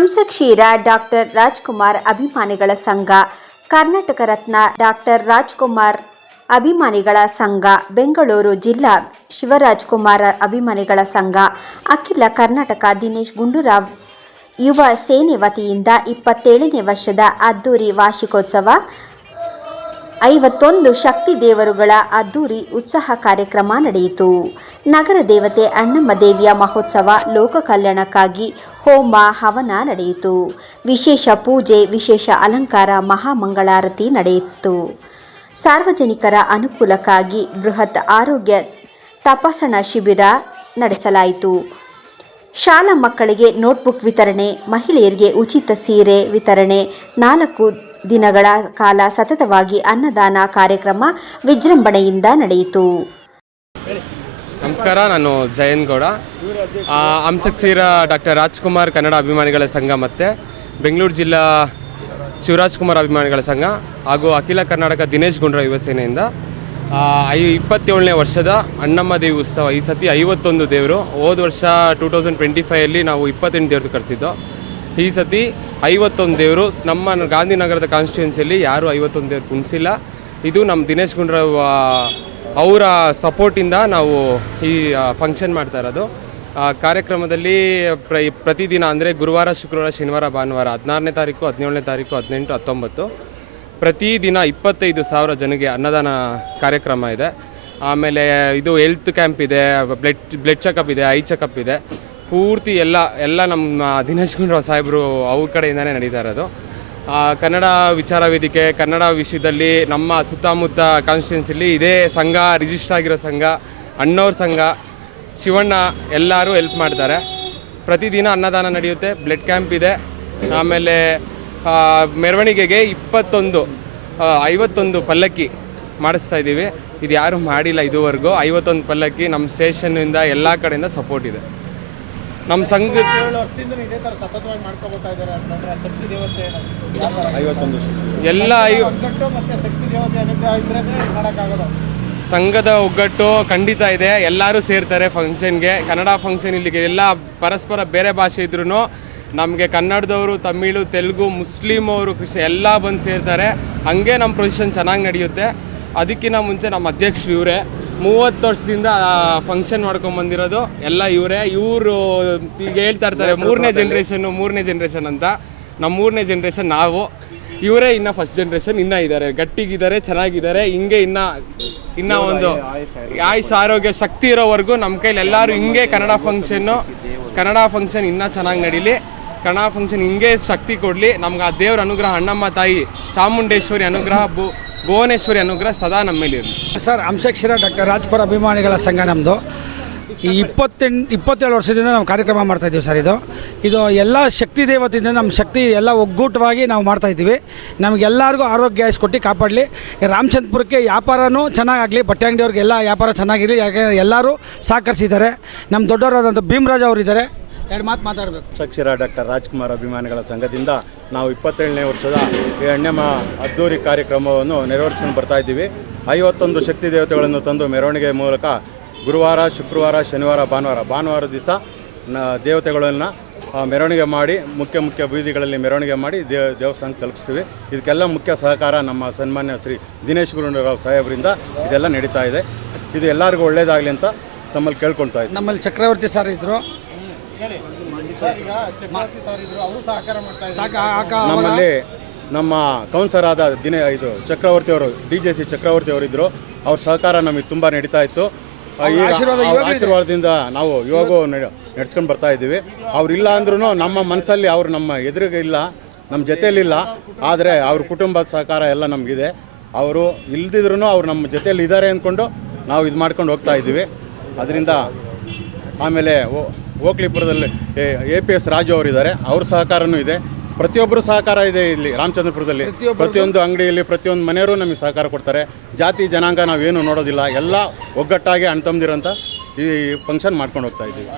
ಹಂಸಕ್ಷೀರ doctor Rajkumar ಅಭಿಮಾನಿಗಳ ಸಂಘ, Karnataka Ratna doctor Rajkumar ಅಭಿಮಾನಿಗಳ ಸಂಘ, ಬೆಂಗಳೂರು ಜಿಲ್ಲಾ ಶಿವರಾಜ್ಕುಮಾರ್ ಅಭಿಮಾನಿಗಳ ಸಂಘ, ಅಖಿಲ ಕರ್ನಾಟಕ ದಿನೇಶ್ ಗುಂಡೂರಾವ್ ಯುವ ಸೇನೆ ವತಿಯಿಂದ 27ನೇ ವರ್ಷದ ಅದ್ದೂರಿ ವಾರ್ಷಿಕೋತ್ಸವ, 51 ಶಕ್ತಿ ದೇವರುಗಳ ಅದ್ದೂರಿ ಉತ್ಸವ ಕಾರ್ಯಕ್ರಮ ನಡೆಯಿತು. ನಗರ ದೇವತೆ ಅಣ್ಣಮ್ಮ ದೇವಿಯ ಮಹೋತ್ಸವ, ಲೋಕ ಕಲ್ಯಾಣಕ್ಕಾಗಿ ಹೋಮ ಹವನ ನಡೆಯಿತು. ವಿಶೇಷ ಪೂಜೆ, ವಿಶೇಷ ಅಲಂಕಾರ, ಮಹಾಮಂಗಳಾರತಿ ನಡೆಯಿತು. ಸಾರ್ವಜನಿಕರ ಅನುಕೂಲಕ್ಕಾಗಿ ಬೃಹತ್ ಆರೋಗ್ಯ ತಪಾಸಣಾ ಶಿಬಿರ ನಡೆಸಲಾಯಿತು. ಶಾಲಾ ಮಕ್ಕಳಿಗೆ ನೋಟ್ಬುಕ್ ವಿತರಣೆ, ಮಹಿಳೆಯರಿಗೆ ಉಚಿತ ಸೀರೆ ವಿತರಣೆ, 4 ದಿನಗಳ ಕಾಲ ಸತತವಾಗಿ ಅನ್ನದಾನ ಕಾರ್ಯಕ್ರಮ ವಿಜೃಂಭಣೆಯಿಂದ ನಡೆಯಿತು. ನಮಸ್ಕಾರ, ನಾನು ಜಯನ್ ಗೌಡ. ಹಂಸಕ್ಷೀರ ಡಾಕ್ಟರ್ ರಾಜ್ಕುಮಾರ್ ಕನ್ನಡ ಅಭಿಮಾನಿಗಳ ಸಂಘ ಮತ್ತು ಬೆಂಗಳೂರು ಜಿಲ್ಲಾ ಶಿವರಾಜ್ಕುಮಾರ್ ಅಭಿಮಾನಿಗಳ ಸಂಘ ಹಾಗೂ ಅಖಿಲ ಕರ್ನಾಟಕ ದಿನೇಶ್ ಗುಂಡೂರಾವ್ ಯುವ ಸೇನೆಯಿಂದ 27ನೇ ವರ್ಷದ ಅಣ್ಣಮ್ಮ ದೇವಿ ಉತ್ಸವ. ಈ ಸತಿ 51 ದೇವರು. ಹೋದ ವರ್ಷ 2025 ನಾವು 28 ದೇವ್ರದ್ದು ಕರೆಸಿದ್ದು. ಈ ಸತಿ 51 ದೇವರು. ನಮ್ಮ ಗಾಂಧಿನಗರದ ಕಾನ್ಸ್ಟಿಟ್ಯೂನ್ಸಿಯಲ್ಲಿ ಯಾರೂ 51 ದೇವ್ರು ಕುಣಿಸಿಲ್ಲ. ಇದು ನಮ್ಮ ದಿನೇಶ್ ಗುಂಡೂರಾವ್ ಅವರ ಸಪೋರ್ಟಿಂದ ನಾವು ಈ ಫಂಕ್ಷನ್ ಮಾಡ್ತಾ ಇರೋದು. ಕಾರ್ಯಕ್ರಮದಲ್ಲಿ ಪ್ರತಿದಿನ ಅಂದರೆ ಗುರುವಾರ, ಶುಕ್ರವಾರ, ಶನಿವಾರ, ಭಾನುವಾರ 16ನೇ ತಾರೀಕು, 17ನೇ ತಾರೀಕು, 18, 19 ಪ್ರತಿದಿನ 25,000 ಜನಕ್ಕೆ ಅನ್ನದಾನ ಕಾರ್ಯಕ್ರಮ ಇದೆ. ಆಮೇಲೆ ಇದು ಹೆಲ್ತ್ ಕ್ಯಾಂಪ್ ಇದೆ, ಬ್ಲಡ್ ಚೆಕಪ್ ಇದೆ, ಐ ಚೆಕಪ್ ಇದೆ. ಪೂರ್ತಿ ಎಲ್ಲ ನಮ್ಮ ದಿನೇಶ್ ಗುಂಡೂರಾವ್ ಸಾಹೇಬರು ಅವ್ರ ಕಡೆಯಿಂದನೇ ನಡೀತಾ ಇರೋದು. ಕನ್ನಡ ವಿಚಾರ ವೇದಿಕೆ, ಕನ್ನಡ ವಿಷಯದಲ್ಲಿ ನಮ್ಮ ಸುತ್ತಮುತ್ತ ಕಾನ್ಸ್ಟಿಟ್ಯೂನ್ಸಿಲಿ ಇದೇ ಸಂಘ, ರಿಜಿಸ್ಟರ್ ಆಗಿರೋ ಸಂಘ, ಅಣ್ಣವ್ರ ಸಂಘ, ಶಿವಣ್ಣ ಎಲ್ಲರೂ ಹೆಲ್ಪ್ ಮಾಡ್ತಾರೆ. ಪ್ರತಿದಿನ ಅನ್ನದಾನ ನಡೆಯುತ್ತೆ, ಬ್ಲಡ್ ಕ್ಯಾಂಪ್ ಇದೆ. ಆಮೇಲೆ ಮೆರವಣಿಗೆಗೆ 51 ಪಲ್ಲಕ್ಕಿ ಮಾಡಿಸ್ತಾ ಇದ್ದೀವಿ. ಇದು ಯಾರೂ ಮಾಡಿಲ್ಲ ಇದುವರೆಗೂ. 51 ಪಲ್ಲಕ್ಕಿ ನಮ್ಮ ಸ್ಟೇಷನ್ನಿಂದ ಎಲ್ಲ ಕಡೆಯಿಂದ ಸಪೋರ್ಟ್ ಇದೆ. ನಮ್ಮ ಸಂಘ ಎಲ್ಲ ಸಂಘದ ಒಗ್ಗಟ್ಟು ಖಂಡಿತ ಇದೆ. ಎಲ್ಲರೂ ಸೇರ್ತಾರೆ ಫಂಕ್ಷನ್ಗೆ. ಕನ್ನಡ ಫಂಕ್ಷನ್ ಇಲ್ಲಿಗೆ ಎಲ್ಲ ಪರಸ್ಪರ ಬೇರೆ ಭಾಷೆ ಇದ್ರೂ ನಮಗೆ ಕನ್ನಡದವರು, ತಮಿಳು, ತೆಲುಗು, ಮುಸ್ಲಿಮ್ ಅವರು, ಕ್ರಿಶ್ಚಿಯನ್ ಎಲ್ಲ ಬಂದು ಸೇರ್ತಾರೆ. ಹಾಗೆ ನಮ್ಮ ಪ್ರೊಸೆಷನ್ ಚೆನ್ನಾಗಿ ನಡೆಯುತ್ತೆ. ಅದಕ್ಕಿಂತ ಮುಂಚೆ ನಮ್ಮ ಅಧ್ಯಕ್ಷರು ಇವರೇ. 30 ವರ್ಷದಿಂದ ಫಂಕ್ಷನ್ ಮಾಡ್ಕೊಂಬಂದಿರೋದು ಎಲ್ಲ ಇವರೇ. ಇವರು ಈಗ ಹೇಳ್ತಾ ಇರ್ತಾರೆ ಮೂರನೇ ಜನ್ರೇಷನ್ ಅಂತ. ನಮ್ಮ 3ನೇ ಜನ್ರೇಷನ್ ನಾವು. ಇವರೇ ಇನ್ನು ಫಸ್ಟ್ ಜನ್ರೇಷನ್ ಇನ್ನೂ ಇದ್ದಾರೆ, ಗಟ್ಟಿಗಿದ್ದಾರೆ, ಚೆನ್ನಾಗಿದ್ದಾರೆ. ಹಿಂಗೆ ಇನ್ನೂ ಒಂದು ಆಯುಷ್, ಆರೋಗ್ಯ, ಶಕ್ತಿ ಇರೋವರೆಗೂ ನಮ್ಮ ಕೈಲಿ ಎಲ್ಲರೂ ಹಿಂಗೆ ಕನ್ನಡ ಫಂಕ್ಷನ್ ಇನ್ನೂ ಚೆನ್ನಾಗಿ ನಡೀಲಿ. ಕನ್ನಡ ಫಂಕ್ಷನ್ ಹಿಂಗೆ ಶಕ್ತಿ ಕೊಡಲಿ. ನಮ್ಗೆ ಆ ದೇವ್ರ ಅನುಗ್ರಹ, ಅಣ್ಣಮ್ಮ ತಾಯಿ ಚಾಮುಂಡೇಶ್ವರಿ ಅನುಗ್ರಹ, ಭುವನೇಶ್ವರಿ ಅನುಗ್ರಹ ಸದಾ ನಮ್ಮ ಮೇಲೆ ಇರಲಿ. ಸರ್, ಹಂಸಕ್ಷೀರ ಡಾಕ್ಟರ್ ರಾಜ್ಕುಮಾರ್ ಅಭಿಮಾನಿಗಳ ಸಂಘ ನಮ್ಮದು. ಈ 27 ವರ್ಷದಿಂದ ನಾವು ಕಾರ್ಯಕ್ರಮ ಮಾಡ್ತಾಯಿದ್ದೀವಿ ಸರ್. ಇದು ಎಲ್ಲ ಶಕ್ತಿ ದೇವತೆಯಿಂದ ನಮ್ಮ ಶಕ್ತಿ ಎಲ್ಲ ಒಗ್ಗೂಟವಾಗಿ ನಾವು ಮಾಡ್ತಾಯಿದ್ದೀವಿ. ನಮಗೆಲ್ಲರಿಗೂ ಆರೋಗ್ಯ ಕೊಟ್ಟು ಕಾಪಾಡಲಿ. ರಾಮಚಂದ್ರಪುರಕ್ಕೆ ವ್ಯಾಪಾರನೂ ಚೆನ್ನಾಗಾಗಲಿ, ಬಟ್ಟೆ ಅಂಗಡಿಯವ್ರಿಗೆ ಎಲ್ಲ ವ್ಯಾಪಾರ ಚೆನ್ನಾಗಿರಲಿ. ಯಾಕೆಂದರೆ ಎಲ್ಲರೂ ಸಹಕರಿಸಿದ್ದಾರೆ. ನಮ್ಮ ದೊಡ್ಡವರಾದಂಥ ಭೀಮರಾಜ್ ಅವರಿದ್ದಾರೆ, 2 ಮಾತು ಮಾತಾಡಬೇಕು. ಹಂಸಕ್ಷೀರ ಡಾಕ್ಟರ್ ರಾಜ್ಕುಮಾರ್ ಅಭಿಮಾನಿಗಳ ಸಂಘದಿಂದ ನಾವು 27ನೇ ವರ್ಷದ ಈ ಅಣ್ಣಮ್ಮ ಅದ್ದೂರಿ ಕಾರ್ಯಕ್ರಮವನ್ನು ನೆರವೇರಿಸ್ಕೊಂಡು ಬರ್ತಾಯಿದ್ದೀವಿ. 51 ಶಕ್ತಿ ದೇವತೆಗಳನ್ನು ತಂದು ಮೆರವಣಿಗೆ ಮೂಲಕ ಗುರುವಾರ, ಶುಕ್ರವಾರ, ಶನಿವಾರ, ಭಾನುವಾರ ದಿವಸ ದೇವತೆಗಳನ್ನು ಮೆರವಣಿಗೆ ಮಾಡಿ ಮುಖ್ಯ ಬೀದಿಗಳಲ್ಲಿ ಮೆರವಣಿಗೆ ಮಾಡಿ ದೇವಸ್ಥಾನಕ್ಕೆ ತಲುಪಿಸ್ತೀವಿ. ಇದಕ್ಕೆಲ್ಲ ಮುಖ್ಯ ಸಹಕಾರ ನಮ್ಮ ಸನ್ಮಾನ್ಯ ಶ್ರೀ ದಿನೇಶ್ ಗುಂಡೂರಾವ್ ಸಾಹೇಬರಿಂದ ಇದೆಲ್ಲ ನಡೀತಾ ಇದೆ. ಇದು ಎಲ್ಲರಿಗೂ ಒಳ್ಳೆಯದಾಗಲಿ ಅಂತ ತಮ್ಮಲ್ಲಿ ಕೇಳ್ಕೊಳ್ತಾ ಇದ್ದೀವಿ. ನಮ್ಮಲ್ಲಿ ಚಕ್ರವರ್ತಿ ಸರ್ ಇದ್ದರು, ನಮ್ಮಲ್ಲಿ ನಮ್ಮ ಕೌನ್ಸರ್ ಆದ ಚಕ್ರವರ್ತಿ ಅವರು, DJC ಚಕ್ರವರ್ತಿ ಅವರಿದ್ದರು. ಅವ್ರ ಸಹಕಾರ ನಮಗೆ ತುಂಬ ನಡೀತಾ ಇತ್ತು. ಈಗ ಆಶೀರ್ವಾದದಿಂದ ನಾವು ಇವಾಗೂ ನಡ್ಸ್ಕೊಂಡು ಬರ್ತಾ ಇದ್ದೀವಿ. ಅವರಿಲ್ಲ ಅಂದ್ರೂ ನಮ್ಮ ಮನಸ್ಸಲ್ಲಿ ಅವರು ನಮ್ಮ ಎದುರಿಗೆ ಇಲ್ಲ, ನಮ್ಮ ಜೊತೆಯಲ್ಲಿಲ್ಲ. ಆದರೆ ಅವ್ರ ಕುಟುಂಬದ ಸಹಕಾರ ಎಲ್ಲ ನಮಗಿದೆ. ಅವರು ಇಲ್ದಿದ್ರೂ ಅವ್ರು ನಮ್ಮ ಜೊತೆಯಲ್ಲಿ ಇದ್ದಾರೆ ಅಂದ್ಕೊಂಡು ನಾವು ಇದು ಮಾಡ್ಕೊಂಡು ಹೋಗ್ತಾ ಇದ್ದೀವಿ. ಅದರಿಂದ ಆಮೇಲೆ ಓಕ್ಲಿಪುರದಲ್ಲಿ APS ರಾಜು ಅವರಿದ್ದಾರೆ, ಅವ್ರ ಸಹಕಾರನೂ ಇದೆ. ಪ್ರತಿಯೊಬ್ಬರು ಸಹಕಾರ ಇದೆ ಇಲ್ಲಿ ರಾಮಚಂದ್ರಪುರದಲ್ಲಿ. ಪ್ರತಿಯೊಂದು ಅಂಗಡಿಯಲ್ಲಿ, ಪ್ರತಿಯೊಂದು ಮನೆಯವರು ನಮಗೆ ಸಹಕಾರ ಕೊಡ್ತಾರೆ. ಜಾತಿ ಜನಾಂಗ ನಾವೇನು ನೋಡೋದಿಲ್ಲ, ಎಲ್ಲ ಒಗ್ಗಟ್ಟಾಗಿ ಅಣ್ಣ ತಮ್ಮದಿರಂತ ಈ ಫಂಕ್ಷನ್ ಮಾಡ್ಕೊಂಡು ಹೋಗ್ತಾ ಇದ್ದೀವಿ.